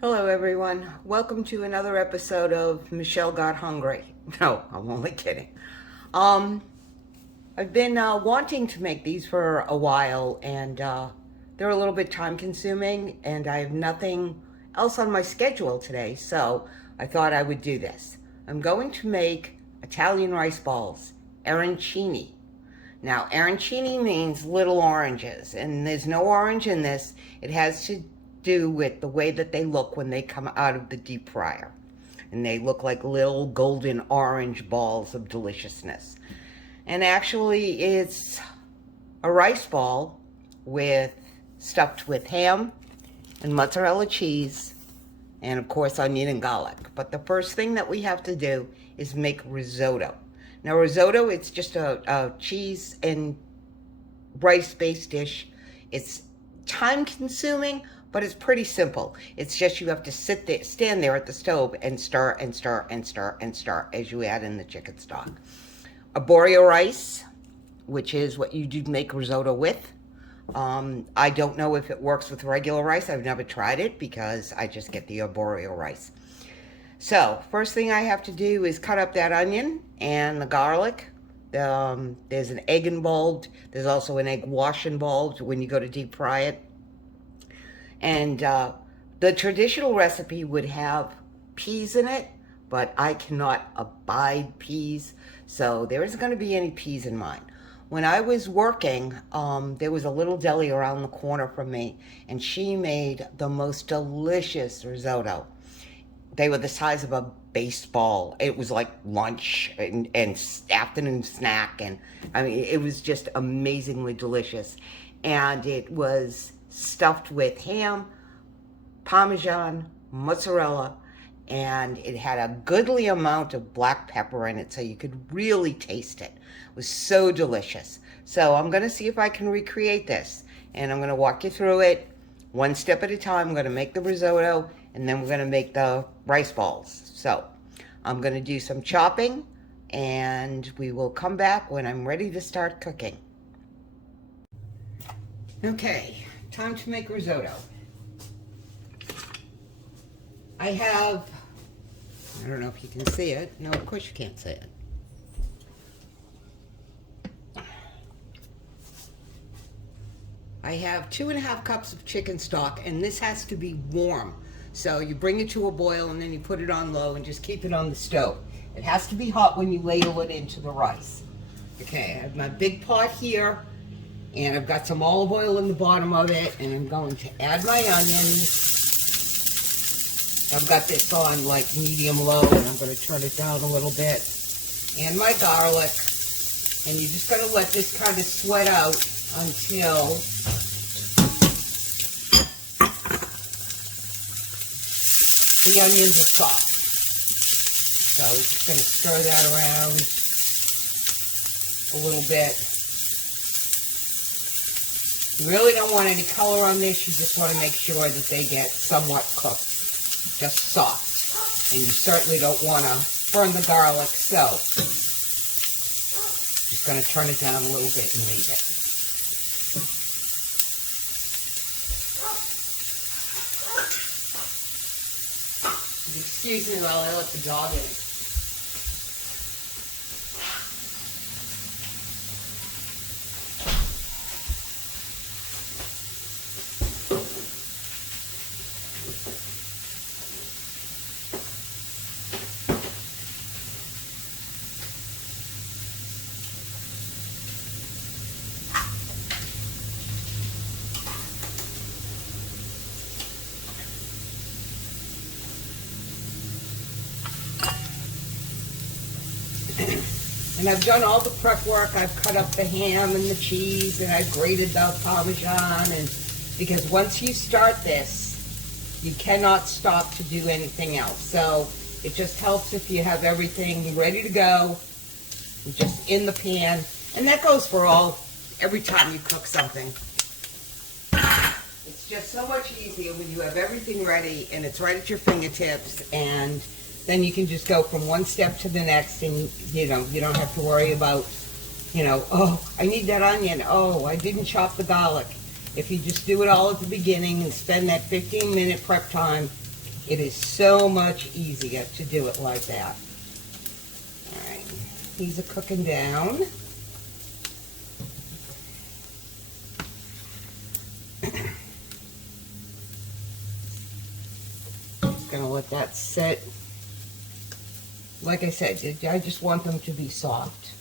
Hello, everyone. Welcome to another episode of Michelle Got Hungry. No, I'm only kidding. Um, I've been wanting to make these for a while, and they're a little bit time consuming, and I have nothing else on my schedule today, so I thought I would do this. I'm going to make Italian rice balls, arancini. Now, arancini means little oranges, and there's no orange in this. It has to do with the way that they look when they come out of the deep fryer. And they look like little golden orange balls of deliciousness. And actually, it's a rice ball stuffed with ham and mozzarella cheese and, of course, onion and garlic. But the first thing that we have to do is make risotto. Now, risotto, it's just a cheese and rice-based dish. It's time-consuming, but it's pretty simple. It's just you have to stand there at the stove and stir and stir and stir and stir as you add in the chicken stock. Arborio rice, which is what you do make risotto with. I don't know if it works with regular rice. I've never tried it because I just get the arborio rice. So, first thing I have to do is cut up that onion and the garlic. There's an egg involved. There's also an egg wash involved when you go to deep fry it. And the traditional recipe would have peas in it, but I cannot abide peas, so there isn't going to be any peas in mine. When I was working, there was a little deli around the corner from me, and she made the most delicious risotto. They were the size of a baseball. It was like lunch and afternoon snack, and I mean, it was just amazingly delicious. And it was stuffed with ham, Parmesan, mozzarella, and it had a goodly amount of black pepper in it, so you could really taste it. It was so delicious. So I'm going to see if I can recreate this, and I'm going to walk you through it one step at a time. I'm going to make the risotto, and then we're going to make the rice balls. So I'm going to do some chopping, and we will come back when I'm ready to start cooking. Okay, time to make risotto. I don't know if you can see it. No, of course you can't see it. I have 2.5 cups of chicken stock, and this has to be warm. So you bring it to a boil, and then you put it on low and just keep it on the stove. It has to be hot when you ladle it into the rice. Okay, I have my big pot here, and I've got some olive oil in the bottom of it, and I'm going to add my onions. I've got this on like medium-low, and I'm going to turn it down a little bit. And my garlic. And you're just going to let this kind of sweat out until the onions are soft. So we're just going to stir that around a little bit. You really don't want any color on this. You just want to make sure that they get somewhat cooked. Just soft. And you certainly don't want to burn the garlic, so just going to turn it down a little bit and leave it. Excuse me while I let the dog in. And I've done all the prep work. I've cut up the ham and the cheese, and I've grated the Parmesan. And because once you start this, you cannot stop to do anything else. So it just helps if you have everything ready to go, just in the pan. And that goes for every time you cook something. It's just so much easier when you have everything ready and it's right at your fingertips, and then you can just go from one step to the next, and you don't have to worry about, oh, I need that onion. Oh, I didn't chop the garlic. If you just do it all at the beginning and spend that 15-minute prep time, It is so much easier to do it like that. All right, these are cooking down. Gonna let that sit. Like I said, I just want them to be soft.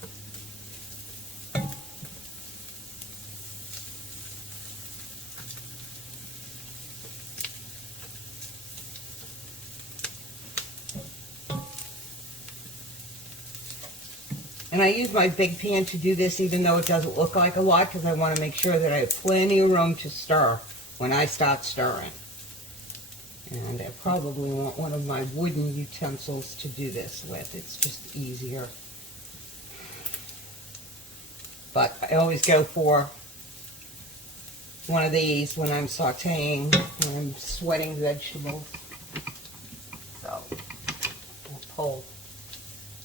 And I use my big pan to do this, even though it doesn't look like a lot, because I want to make sure that I have plenty of room to stir when I start stirring. And I probably want one of my wooden utensils to do this with. It's just easier. But I always go for one of these when I'm sauteing, when I'm sweating vegetables. So, I'll pull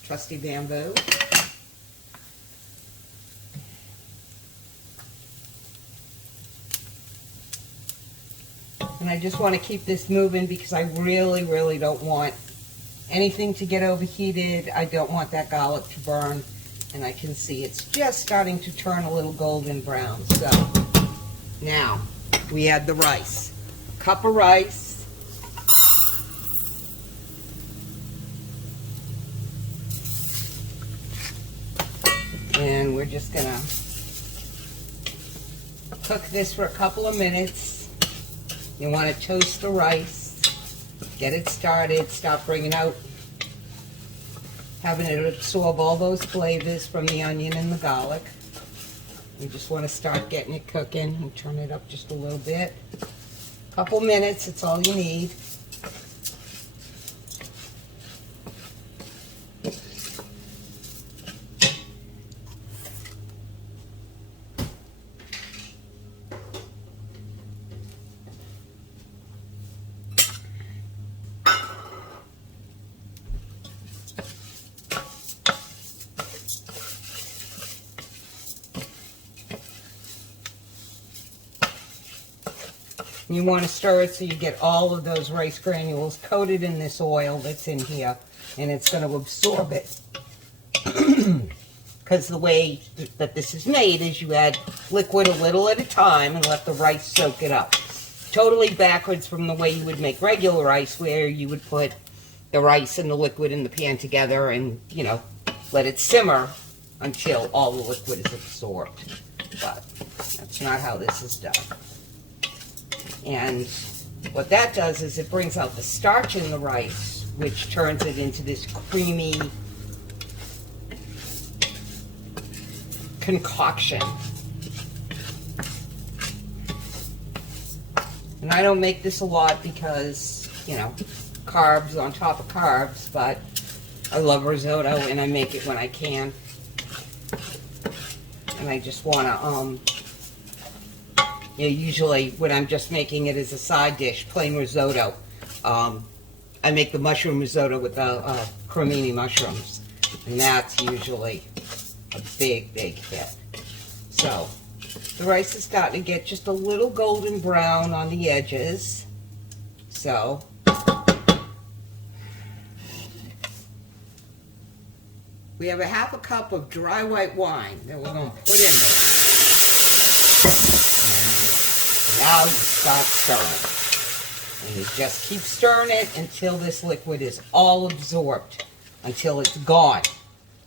trusty bamboo. And I just want to keep this moving because I really, really don't want anything to get overheated. I don't want that garlic to burn. And I can see it's just starting to turn a little golden brown. So now we add the rice. A cup of rice. And we're just going to cook this for a couple of minutes. You want to toast the rice, get it started, start bringing out, having it absorb all those flavors from the onion and the garlic. You just want to start getting it cooking and turn it up just a little bit. A couple minutes, it's all you need. You want to stir it so you get all of those rice granules coated in this oil that's in here, and it's going to absorb it. Because the way that this is made is you add liquid a little at a time and let the rice soak it up. Totally backwards from the way you would make regular rice, where you would put the rice and the liquid in the pan together and, you know, let it simmer until all the liquid is absorbed. But that's not how this is done. And what that does is it brings out the starch in the rice, which turns it into this creamy concoction. And I don't make this a lot because, you know, carbs on top of carbs, but I love risotto and I make it when I can. And I just want to, you know, usually when I'm just making it as a side dish, plain risotto, I make the mushroom risotto with the cremini mushrooms. And that's usually a big, big hit. So, the rice is starting to get just a little golden brown on the edges. So, we have a half a cup of dry white wine that we're going to put in there. Now you start stirring. And you just keep stirring it until this liquid is all absorbed, until it's gone.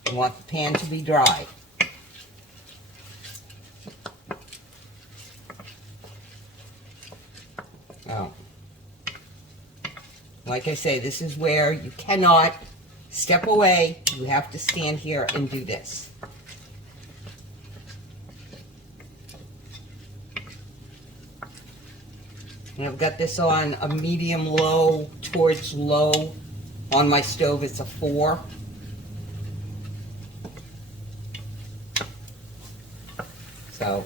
You want the pan to be dry. Oh. Like I say, this is where you cannot step away. You have to stand here and do this. And I've got this on a medium-low towards low. On my stove, it's a 4. So,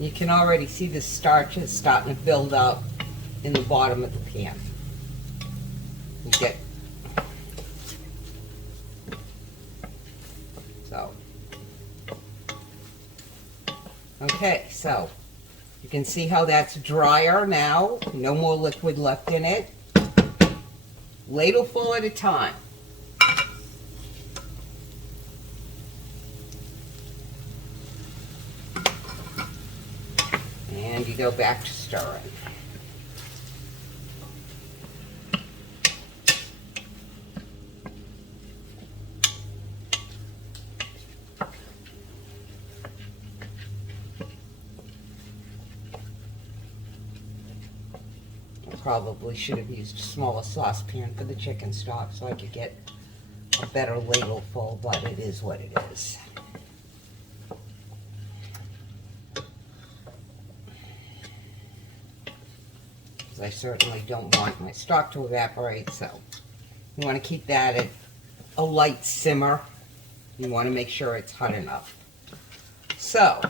you can already see the starch is starting to build up in the bottom of the pan. You get Okay, so you can see how that's drier now. No more liquid left in it. Ladleful at a time. And you go back to stirring. Probably should have used a smaller saucepan for the chicken stock so I could get a better ladleful, but it is what it is. Because I certainly don't want my stock to evaporate, so you want to keep that at a light simmer. You want to make sure it's hot enough. So,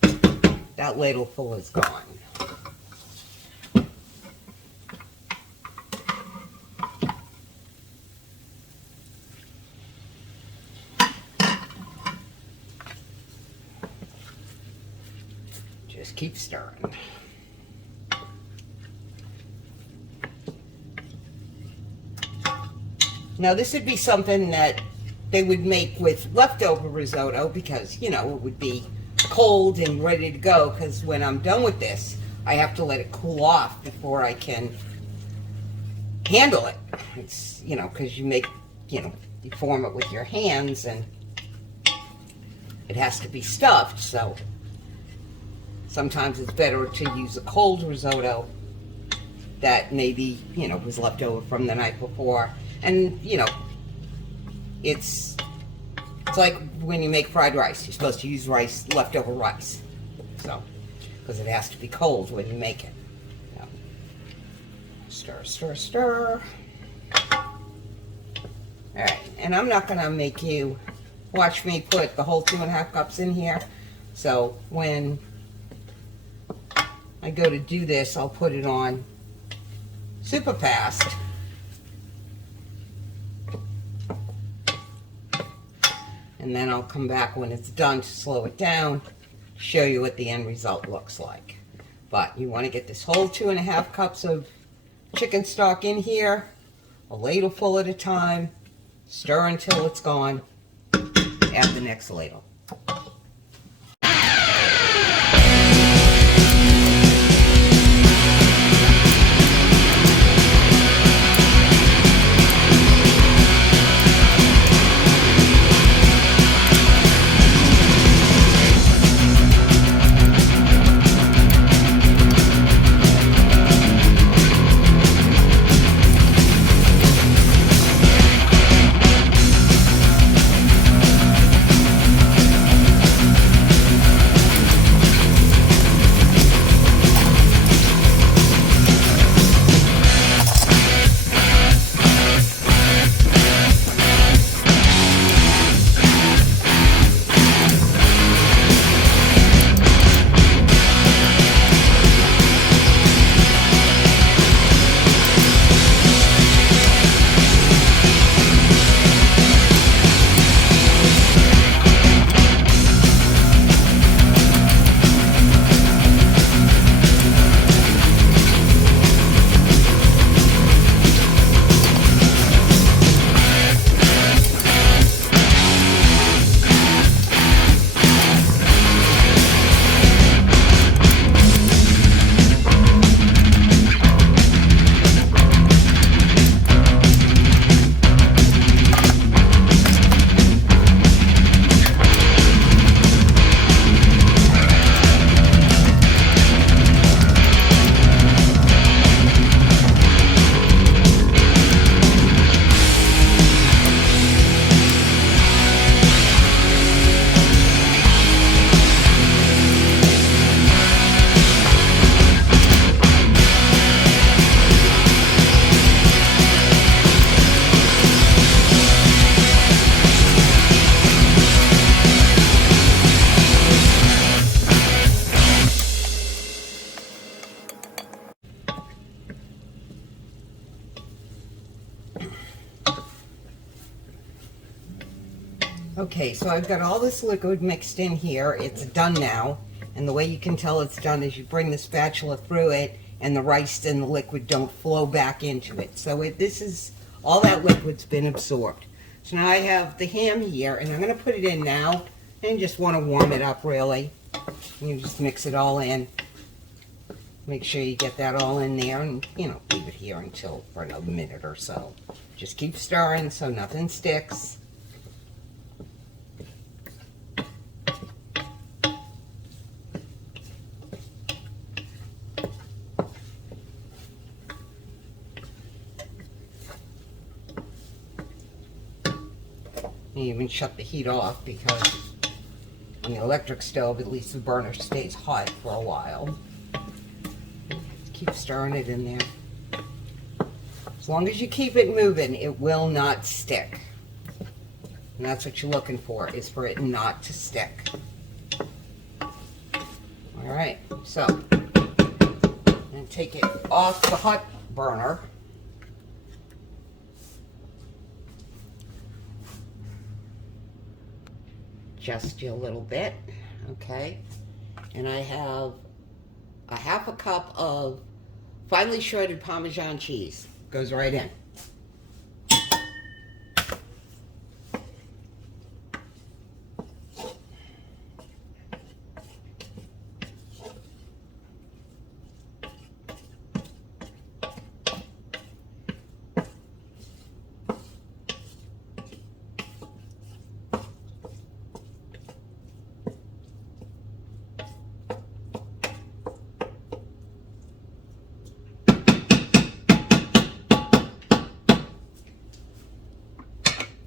that ladleful is gone. Just keep stirring. Now this would be something that they would make with leftover risotto because, you know, it would be cold and ready to go, because when I'm done with this, I have to let it cool off before I can handle it. It's, you know, because you make, you know, you form it with your hands and it has to be stuffed, so sometimes it's better to use a cold risotto that maybe, you know, was left over from the night before. And, you know, it's like when you make fried rice. You're supposed to use rice, leftover rice. So, because it has to be cold when you make it. So, stir, stir, stir. Alright, and I'm not going to make you watch me put the whole 2.5 cups in here. So, when I go to do this, I'll put it on super fast. And then I'll come back when it's done to slow it down, show you what the end result looks like. But you want to get this whole 2.5 cups of chicken stock in here, a ladleful at a time, stir until it's gone, add the next ladle. Okay, so I've got all this liquid mixed in here. It's done now. And the way you can tell it's done is you bring the spatula through it and the rice and the liquid don't flow back into it. So this is, all that liquid's been absorbed. So now I have the ham here and I'm going to put it in now and just want to warm it up really. You just mix it all in. Make sure you get that all in there and, you know, leave it here until for another minute or so. Just keep stirring so nothing sticks. You even shut the heat off because on the electric stove, at least the burner stays hot for a while. Keep stirring it in there. As long as you keep it moving, it will not stick. And that's what you're looking for, is for it not to stick. All right, so and take it off the hot burner. Just you a little bit, okay? And I have a half a cup of finely shredded Parmesan cheese. Goes right in.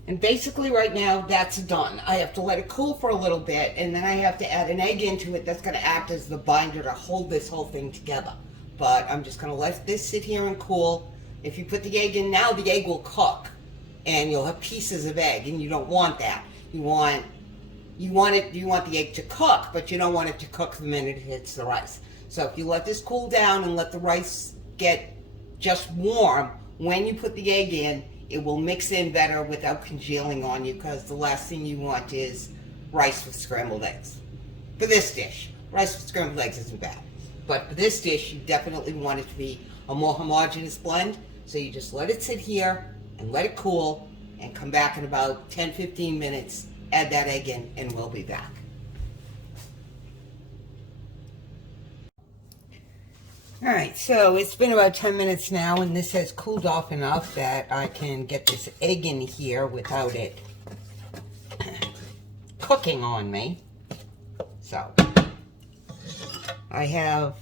And basically right now that's done. I have to let it cool for a little bit and then I have to add an egg into it that's going to act as the binder to hold this whole thing together. But I'm just going to let this sit here and cool. If you put the egg in now, the egg will cook and you'll have pieces of egg and you don't want that. You want the egg to cook, but you don't want it to cook the minute it hits the rice. So if you let this cool down and let the rice get just warm, when you put the egg in, it will mix in better without congealing on you, because the last thing you want is rice with scrambled eggs. For this dish, rice with scrambled eggs isn't bad. But for this dish, you definitely want it to be a more homogeneous blend. So you just let it sit here and let it cool and come back in about 10-15 minutes, add that egg in, and we'll be back. All right, so it's been about 10 minutes now, and this has cooled off enough that I can get this egg in here without it cooking on me. So, I have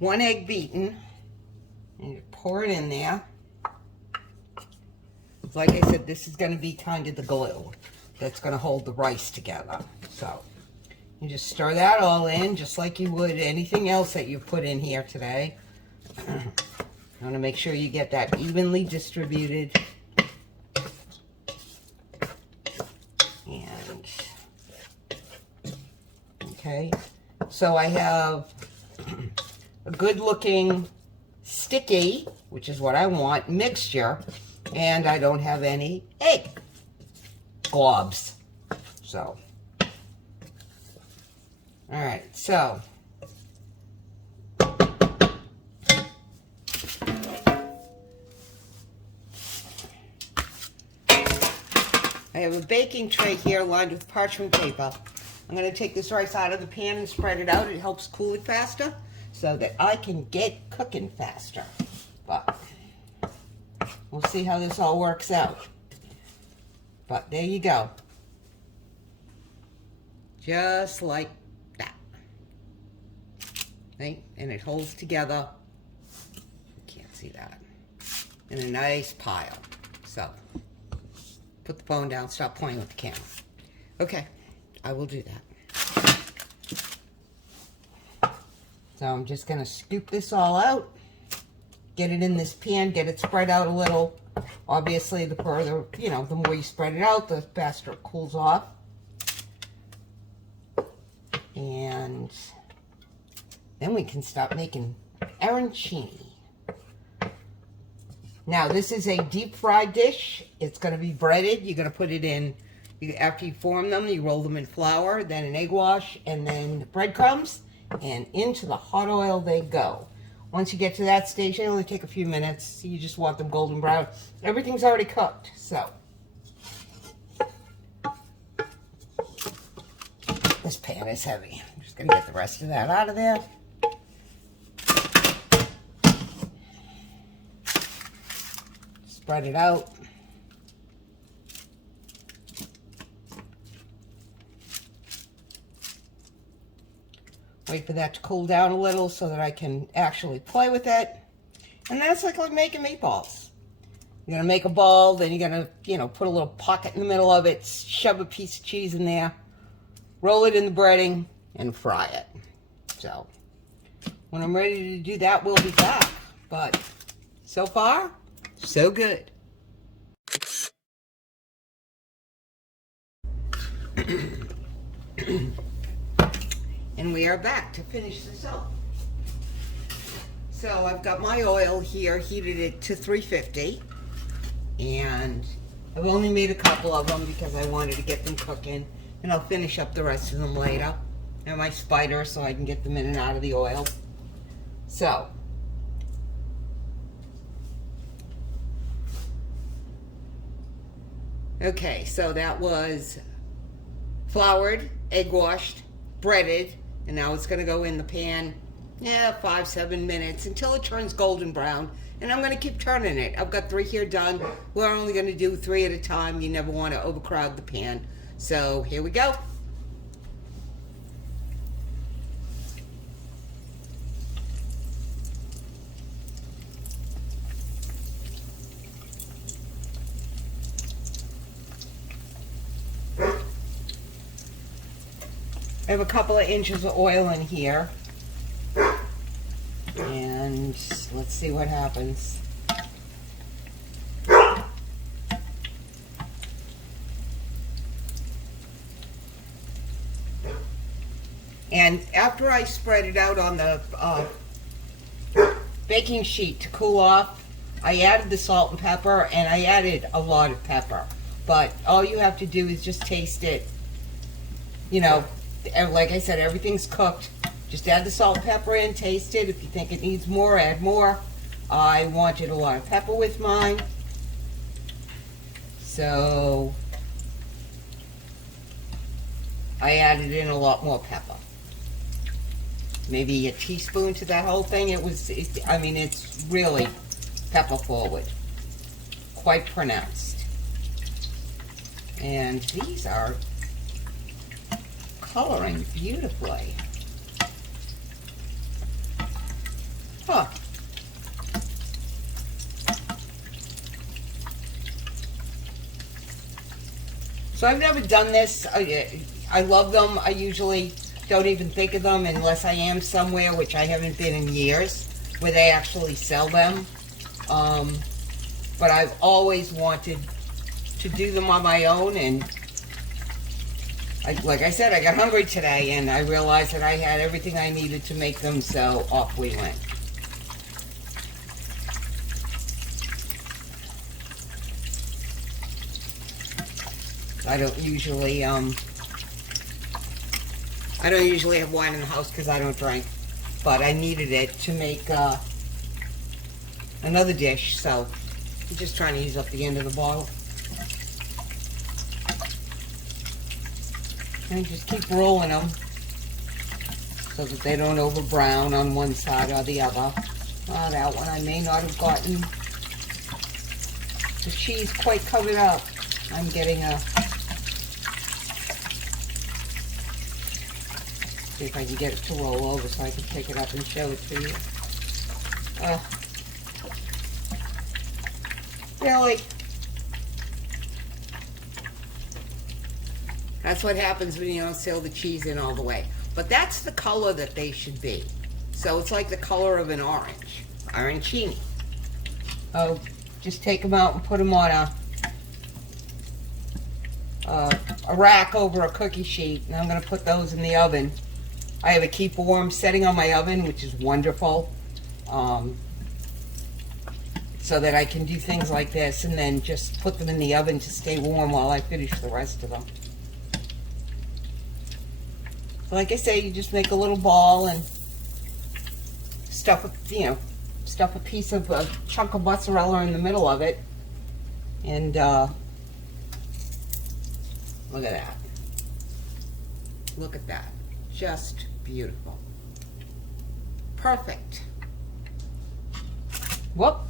1 egg beaten, and you pour it in there. Like I said, this is going to be kind of the glue that's going to hold the rice together. So, you just stir that all in, just like you would anything else that you put in here today. You want to make sure you get that evenly distributed. And, okay, so I have a good looking sticky, which is what I want, mixture, and I don't have any egg globs. So, all right, so I have a baking tray here lined with parchment paper. I'm going to take this rice out of the pan and spread it out. It helps cool it faster so that I can get cooking faster. But we'll see how this all works out. But there you go. Just like that. Right? And it holds together. You can't see that. In a nice pile. So, put the phone down, stop playing with the camera. Okay, I will do that. So I'm just going to scoop this all out, get it in this pan, get it spread out a little. Obviously, the further, the more you spread it out, the faster it cools off. And then we can start making arancini. Now, this is a deep fried dish. It's going to be breaded. You're going to put it in, after you form them, you roll them in flour, then an egg wash, and then breadcrumbs, and into the hot oil they go. Once you get to that stage, they only take a few minutes. You just want them golden brown. Everything's already cooked, so. This pan is heavy. I'm just going to get the rest of that out of there. Spread it out. Wait for that to cool down a little so that I can actually play with it. And then it's like making meatballs. You're going to make a ball, then you're going to, put a little pocket in the middle of it, shove a piece of cheese in there, roll it in the breading, and fry it. So, when I'm ready to do that, we'll be back. But, so far, so good. And we are back to finish this up. So I've got my oil here, heated it to 350. And I've only made a couple of them because I wanted to get them cooking. And I'll finish up the rest of them later. And my spider so I can get them in and out of the oil. So. Okay, so that was floured, egg washed, breaded, and now it's going to go in the pan, 5-7 minutes until it turns golden brown. And I'm going to keep turning it. I've got 3 here done. We're only going to do 3 at a time. You never want to overcrowd the pan. So here we go. I have a couple of inches of oil in here, and let's see what happens. And after I spread it out on the baking sheet to cool off, I added the salt and pepper, and I added a lot of pepper. But all you have to do is just taste it, like I said, everything's cooked. Just add the salt and pepper in, taste it. If you think it needs more, add more. I wanted a lot of pepper with mine. So I added in a lot more pepper. Maybe a teaspoon to that whole thing. It's really pepper forward. Quite pronounced. And these are coloring beautifully. Huh. So I've never done this. I love them. I usually don't even think of them unless I am somewhere, which I haven't been in years, where they actually sell them. But I've always wanted to do them on my own, and like I said, I got hungry today and I realized that I had everything I needed to make them, so off we went. I don't usually have wine in the house because I don't drink, but I needed it to make another dish, so I'm just trying to use up the end of the bottle. And just keep rolling them so that they don't over brown on one side or the other. Oh, that one I may not have gotten the cheese quite covered up. I'm getting see if I can get it to roll over so I can pick it up and show it to you. Really? That's what happens when you don't seal the cheese in all the way. But that's the color that they should be. So it's like the color of an orange. Arancini. Oh, just take them out and put them on a rack over a cookie sheet. And I'm going to put those in the oven. I have a keep warm setting on my oven, which is wonderful. It's so that I can do things like this and then just put them in the oven to stay warm while I finish the rest of them. Like I say, you just make a little ball and stuff a piece of a chunk of mozzarella in the middle of it, and look at that. Look at that. Just beautiful. Perfect. Whoop.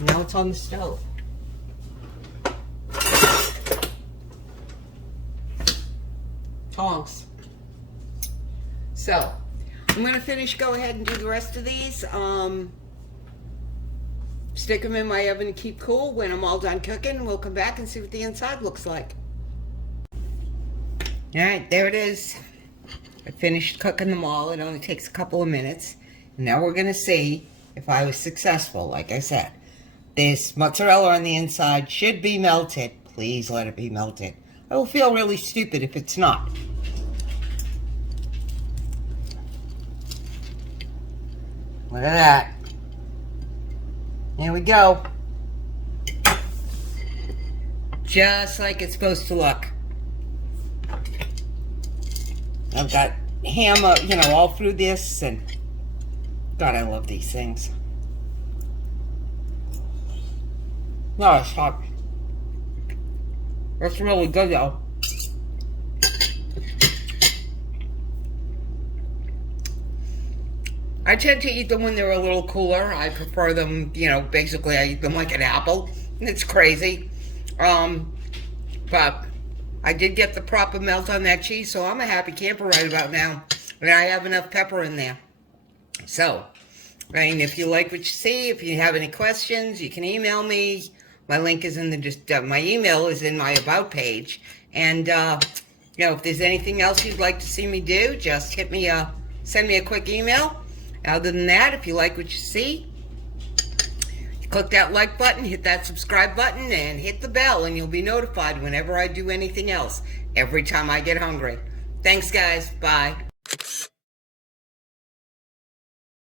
Now it's on the stove. Tongs. So, I'm going to go ahead and do the rest of these. Stick them in my oven to keep cool. When I'm all done cooking, we'll come back and see what the inside looks like. Alright, there it is. I finished cooking them all. It only takes a couple of minutes. Now we're going to see if I was successful, like I said. This mozzarella on the inside should be melted. Please let it be melted. I will feel really stupid if it's not. Look at that. Here we go. Just like it's supposed to look. I've got ham, all through this, and God, I love these things. No, it's hot. That's really good, though. I tend to eat them when they're a little cooler. I prefer them, basically I eat them like an apple. It's crazy. But I did get the proper melt on that cheese, so I'm a happy camper right about now. And I have enough pepper in there. So, if you like what you see, if you have any questions, you can email me. My link is in my email is in my About page. And, if there's anything else you'd like to see me do, just send me a quick email. Other than that, if you like what you see, click that like button, hit that subscribe button, and hit the bell, and you'll be notified whenever I do anything else, every time I get hungry. Thanks, guys. Bye.